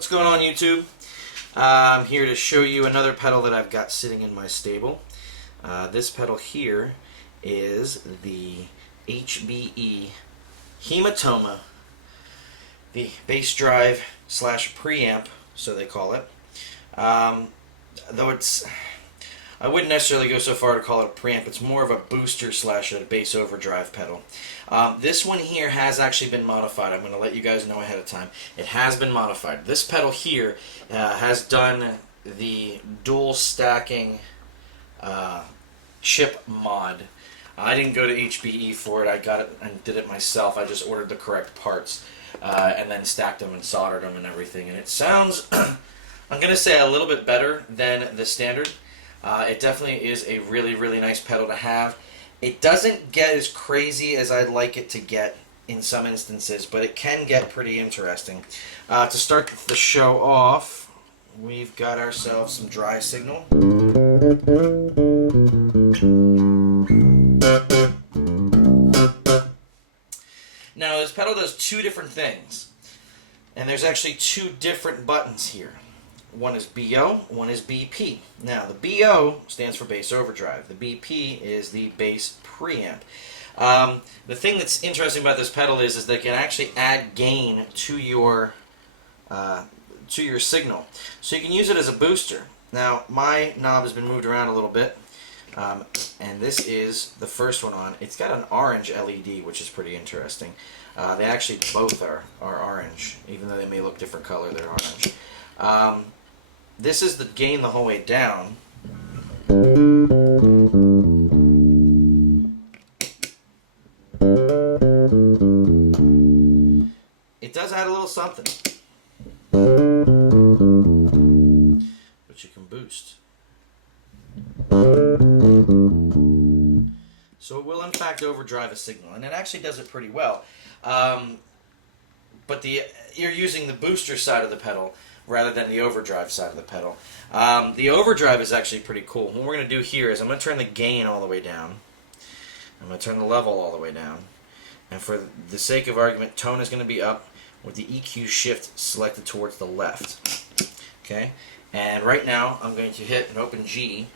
What's going on, YouTube? I'm here to show you another pedal that I've got sitting in my stable. This pedal here is the HBE Hematoma, the bass drive slash preamp, so they call it. Though I wouldn't necessarily go so far to call it a preamp. It's more of a booster slash a bass overdrive pedal. This one here has actually been modified. I'm going to let you guys know ahead of time. It has been modified. This pedal here has done the dual stacking chip mod. I didn't go to HBE for it. I got it and did it myself. I just ordered the correct parts and then stacked them and soldered them and everything. And it sounds, I'm going to say, a little bit better than the standard. It definitely is a really, really nice pedal to have. It doesn't get as crazy as I'd like it to get in some instances, but it can get pretty interesting. To start the show off, we've got ourselves some dry signal. Now, this pedal does two different things, and there's actually two different buttons here. One is BO, one is BP. Now, the BO stands for bass overdrive. The BP is the bass preamp. The thing that's interesting about this pedal is that it can actually add gain to your signal. So you can use it as a booster. Now, my knob has been moved around a little bit, and this is the first one on. It's got an orange LED, which is pretty interesting. They actually both are orange, even though they may look different color, they're orange. This is the gain the whole way down. It does add a little something, but you can boost. So it will in fact overdrive a signal, and it actually does it pretty well. But you're using the booster side of the pedal rather than the overdrive side of the pedal. The overdrive is actually pretty cool. What we're going to do here is I'm going to turn the gain all the way down. I'm going to turn the level all the way down. And for the sake of argument, tone is going to be up with the EQ shift selected towards the left. Okay? And right now I'm going to hit an open G.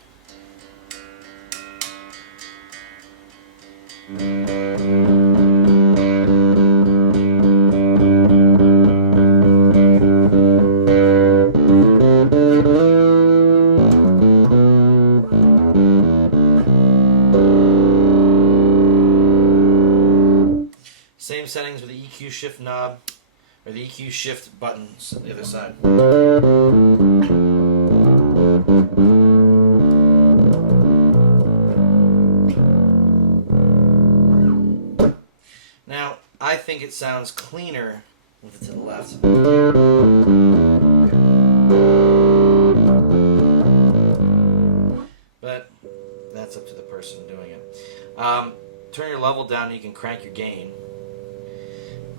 Same settings with the EQ shift knob, or the EQ shift buttons on the other side. Now, I think it sounds cleaner with it to the left. But that's up to the person doing it. Turn your level down and you can crank your gain.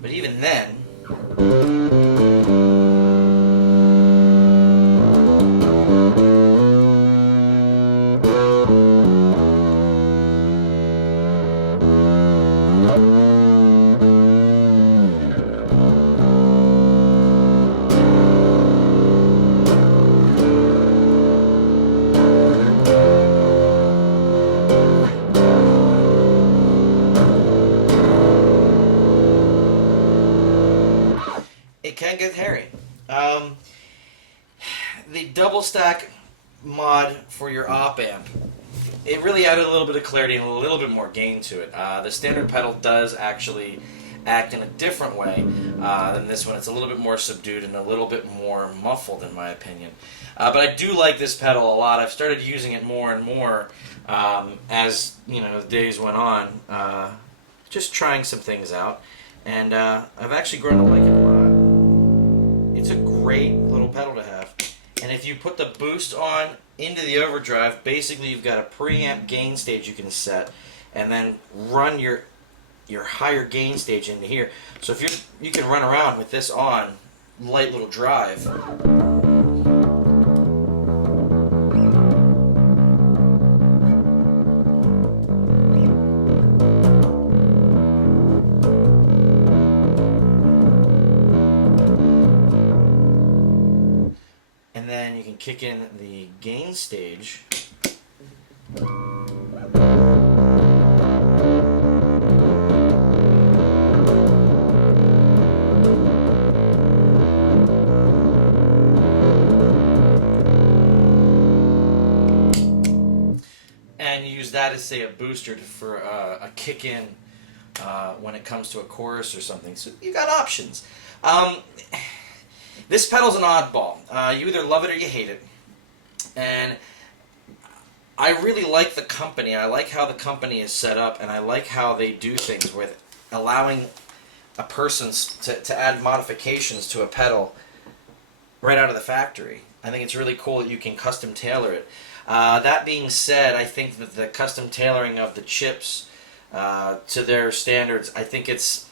But even then, it can get hairy. The double stack mod for your op amp, it really added a little bit of clarity and a little bit more gain to it. The standard pedal does actually act in a different way than this one. It's a little bit more subdued and a little bit more muffled, in my opinion. But I do like this pedal a lot. I've started using it more and more as the days went on, just trying some things out, and I've actually grown to like it a lot. It's a great little pedal to have. And if you put the boost on into the overdrive, basically you've got a preamp gain stage you can set, and then run your higher gain stage into here. So if you can run around with this on, light little drive. can kick in the gain stage. And use that as, say, a booster for a kick in when it comes to a chorus or something. So you got options. This pedal's an oddball. You either love it or you hate it. And I really like the company. I like how the company is set up, and I like how they do things with allowing a person to add modifications to a pedal right out of the factory. I think it's really cool that you can custom tailor it. That being said, I think that the custom tailoring of the chips to their standards, I think it's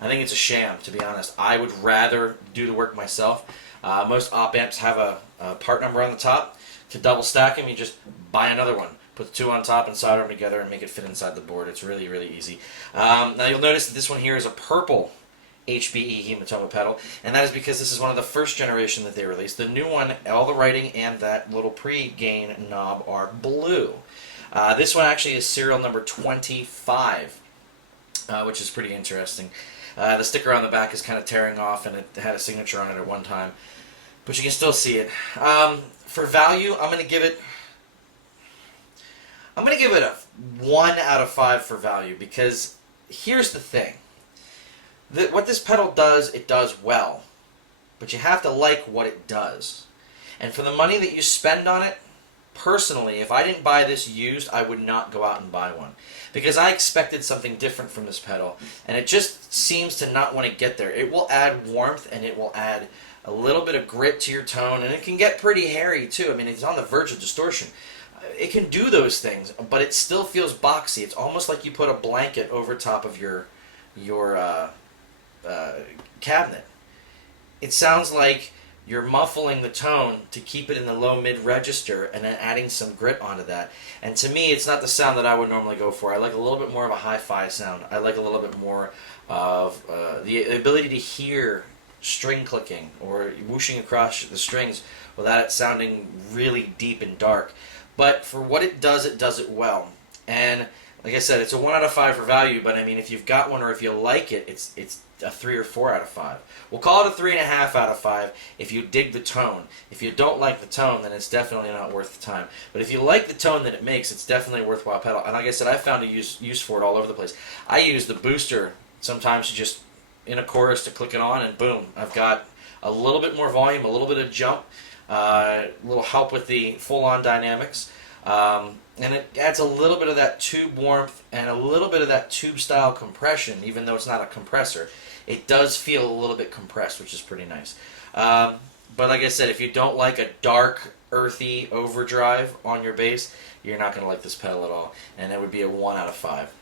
a sham, to be honest. I would rather do the work myself. Most op amps have a part number on the top. To double stack them, you just buy another one. Put the two on top and solder them together and make it fit inside the board. It's really, really easy. Now you'll notice that this one here is a purple HBE Hematoma pedal, and that is because this is one of the first generation that they released. The new one, all the writing and that little pre-gain knob are blue. This one actually is serial number 25, which is pretty interesting. The sticker on the back is kind of tearing off, and it had a signature on it at one time, but you can still see it. For value, I'm going to give it a 1 out of 5 for value, because here's the thing. What this pedal does, it does well, but you have to like what it does. And for the money that you spend on it, personally, if I didn't buy this used, I would not go out and buy one, because I expected something different from this pedal, and it just seems to not want to get there. It will add warmth, and it will add a little bit of grit to your tone, and it can get pretty hairy too. I mean, it's on the verge of distortion. It can do those things, but it still feels boxy. It's almost like you put a blanket over top of your cabinet. It sounds like you're muffling the tone to keep it in the low-mid register and then adding some grit onto that. And to me, it's not the sound that I would normally go for. I like a little bit more of a hi-fi sound. I like a little bit more of the ability to hear string clicking or whooshing across the strings without it sounding really deep and dark. But for what it does it well. And like I said, it's a 1 out of 5 for value, but I mean, if you've got one or if you like it, it's a 3 or 4 out of 5. We'll call it a 3.5 out of 5 if you dig the tone. If you don't like the tone, then it's definitely not worth the time. But if you like the tone that it makes, it's definitely a worthwhile pedal. And like I said, I found a use for it all over the place. I use the booster sometimes to just, in a chorus, to click it on, and boom, I've got a little bit more volume, a little bit of jump, a little help with the full-on dynamics. And it adds a little bit of that tube warmth and a little bit of that tube-style compression, even though it's not a compressor. It does feel a little bit compressed, which is pretty nice. But like I said, if you don't like a dark, earthy overdrive on your bass, you're not going to like this pedal at all. And it would be a 1 out of 5.